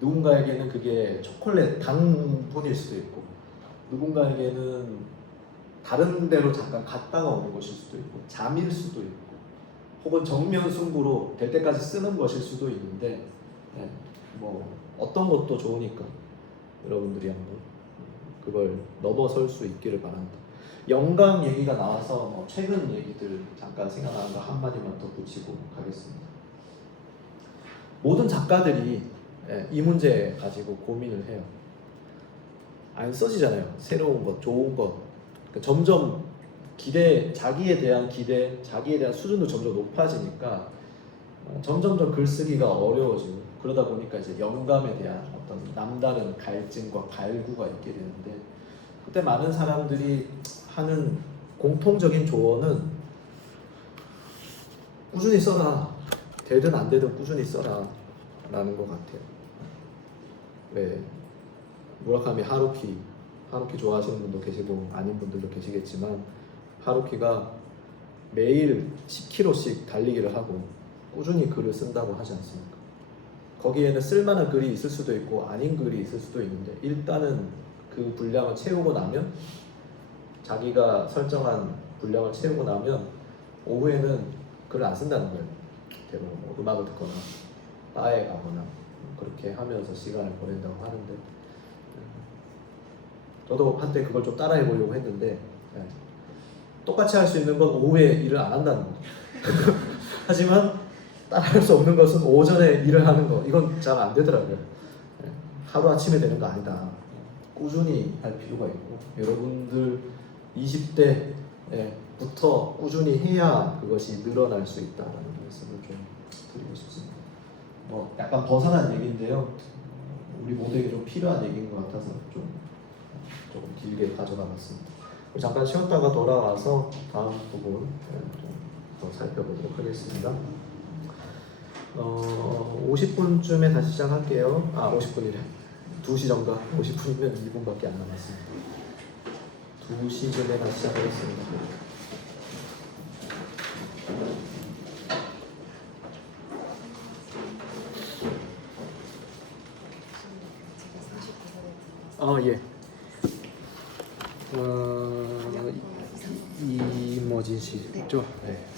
누군가에게는 그게 초콜릿 당분일 수도 있고 누군가에게는 다른 데로 잠깐 갔다가 오는 것일 수도 있고 잠일 수도 있고 혹은 정면 승부로 될 때까지 쓰는 것일 수도 있는데 뭐 어떤 것도 좋으니까 여러분들이 한번 그걸 넘어설 수 있기를 바랍니다. 영감 얘기가 나와서 뭐 최근 얘기들 잠깐 생각나는 거 한마디만 더 붙이고 가겠습니다. 모든 작가들이 이 문제 가지고 고민을 해요. 안 써지잖아요. 새로운 것, 좋은 것. 점점 자기에 대한 기대, 자기에 대한 수준도 점점 높아지니까 점점점 글쓰기가 어려워지고 그러다 보니까 이제 영감에 대한 어떤 남다른 갈증과 갈구가 있게 되는데 그때 많은 사람들이 하는 공통적인 조언은 꾸준히 써라. 되든 안 되든 꾸준히 써라 라는 것 같아요. 왜 무라카미 하루키 좋아하시는 분도 계시고 아닌 분들도 계시겠지만 하루키가 매일 10km씩 달리기를 하고 꾸준히 글을 쓴다고 하지 않습니까? 거기에는 쓸만한 글이 있을 수도 있고 아닌 글이 있을 수도 있는데 일단은 그 분량을 채우고 나면 자기가 설정한 분량을 채우고 나면 오후에는 글을 안 쓴다는 거예요. 대부분 뭐 음악을 듣거나 바에 가거나 그렇게 하면서 시간을 보낸다고 하는데 저도 한때 그걸 좀 따라해 보려고 했는데 똑같이 할 수 있는 건 오후에 일을 안 한다는 거죠. 하지만 따라할 수 없는 것은 오전에 일을 하는 거 이건 잘 안 되더라고요. 하루아침에 되는 거 아니다. 꾸준히 할 필요가 있고 여러분들 20대부터 꾸준히 해야 그것이 늘어날 수 있다는 말씀을 좀 드리고 싶습니다. 뭐 약간 벗어난 얘기인데요. 우리 모두에게 좀 필요한 얘기인 것 같아서 조금 길게 가져가 봤습니다. 잠깐 쉬었다가 돌아와서 다음 부분 좀 더 살펴보도록 하겠습니다. 50분쯤에 다시 시작할게요. 50분이래. 2시 정도. 50분이면 2분밖에 안 남았습니다. 2시쯤에 다시 시작하겠습니다. 예. 이머진 씨죠? 네.